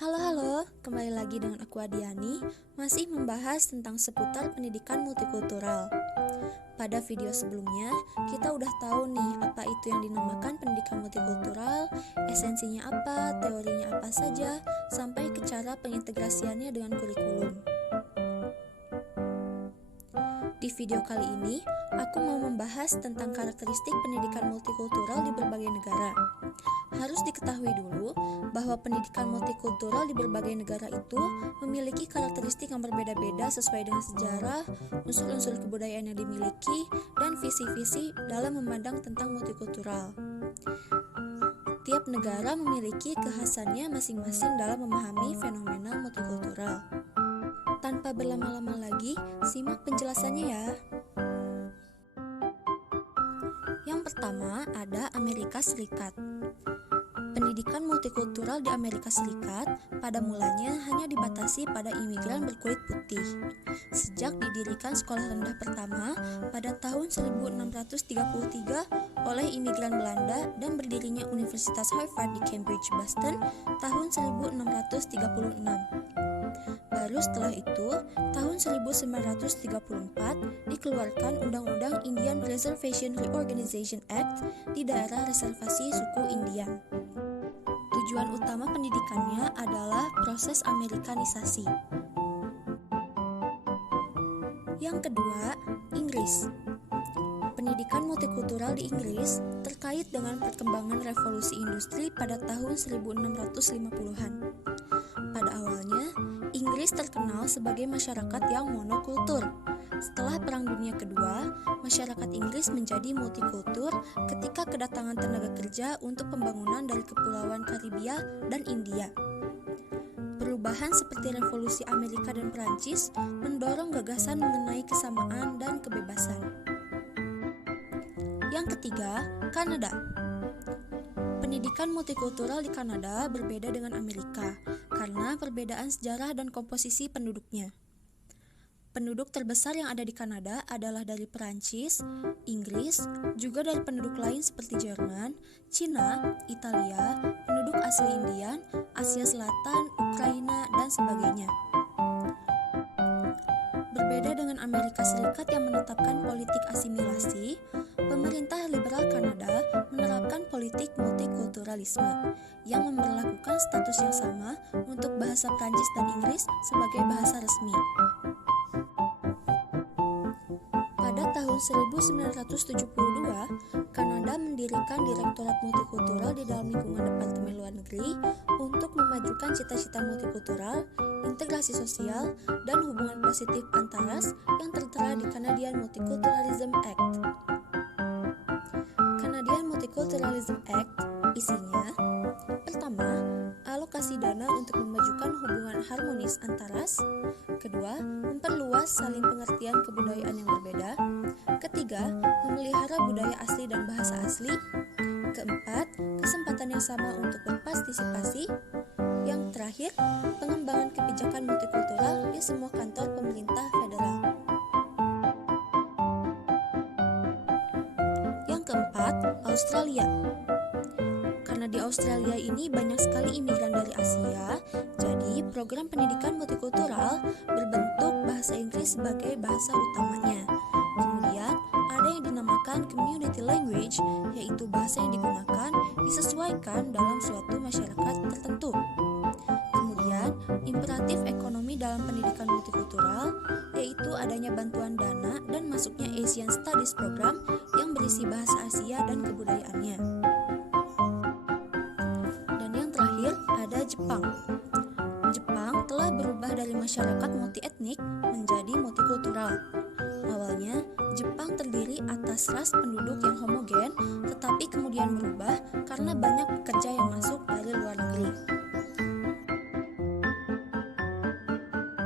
Halo, kembali lagi dengan aku Adiani, masih membahas tentang seputar pendidikan multikultural. Pada video sebelumnya, kita udah tahu nih apa itu yang dinamakan pendidikan multikultural, esensinya apa, teorinya apa saja, sampai ke cara pengintegrasiannya dengan kurikulum. Di video kali ini, aku mau membahas tentang karakteristik pendidikan multikultural di berbagai negara. Harus diketahui dulu bahwa pendidikan multikultural di berbagai negara itu memiliki karakteristik yang berbeda-beda sesuai dengan sejarah, unsur-unsur kebudayaan yang dimiliki, dan visi-visi dalam memandang tentang multikultural. Tiap negara memiliki kekhasannya masing-masing dalam memahami fenomena multikultural. Tanpa berlama-lama lagi, simak penjelasannya ya. Yang pertama ada Amerika Serikat. Pendidikan multikultural di Amerika Serikat pada mulanya hanya dibatasi pada imigran berkulit putih. Sejak didirikan sekolah rendah pertama pada tahun 1633 oleh imigran Belanda dan berdirinya Universitas Harvard di Cambridge, Boston tahun 1636. Baru setelah itu, tahun 1934 dikeluarkan Undang-Undang Indian Reservation Reorganization Act di daerah reservasi suku Indian. Tujuan utama pendidikannya adalah proses Amerikanisasi. Yang kedua, Inggris. Pendidikan multikultural di Inggris terkait dengan perkembangan revolusi industri pada tahun 1650-an. Pada awalnya, Inggris terkenal sebagai masyarakat yang monokultur. Setelah Perang Dunia Kedua, masyarakat Inggris menjadi multikultur ketika kedatangan tenaga kerja untuk pembangunan dari Kepulauan Karibia dan India. Perubahan seperti revolusi Amerika dan Perancis mendorong gagasan mengenai kesamaan dan kebebasan. Yang ketiga, Kanada. Pendidikan multikultural di Kanada berbeda dengan Amerika karena perbedaan sejarah dan komposisi penduduknya. Penduduk terbesar yang ada di Kanada adalah dari Perancis, Inggris, juga dari penduduk lain seperti Jerman, Cina, Italia, penduduk asli Indian, Asia Selatan, Ukraina, dan sebagainya. Berbeda dengan Amerika Serikat yang menetapkan politik asimilasi, pemerintah liberal Kanada menerapkan politik multikulturalisme yang memperlakukan status yang sama untuk bahasa Prancis dan Inggris sebagai bahasa resmi. Pada tahun 1972, Kanada mendirikan Direktorat Multikultural di dalam lingkungan Departemen Luar Negeri untuk memajukan cita-cita multikultural, integrasi sosial, dan hubungan positif antaras yang tertera di Canadian Multiculturalism Act. Canadian Multiculturalism Act isinya: pertama, alokasi dana untuk memajukan hubungan harmonis antaras; kedua, memperluas saling pengertian kebudayaan yang berbeda; ketiga, memelihara budaya asli dan bahasa asli; keempat, kesempatan yang sama untuk berpartisipasi; yang terakhir, pengembangan kebijakan multikultural di semua kantor pemerintah federal. Yang keempat, Australia. Karena di Australia ini banyak sekali imigran dari Asia, jadi program pendidikan multikultural berbentuk bahasa Inggris sebagai bahasa utamanya. Kemudian ada yang dinamakan community language, yaitu bahasa yang digunakan disesuaikan dalam suatu masyarakat tertentu. Kemudian imperatif ekonomi dalam pendidikan multikultural, yaitu adanya bantuan dana dan masuknya Asian Studies Program yang berisi bahasa Asia dan kebudayaannya. Ada Jepang. Jepang telah berubah dari masyarakat multietnik menjadi multikultural. Awalnya, Jepang terdiri atas ras penduduk yang homogen, tetapi kemudian berubah karena banyak pekerja yang masuk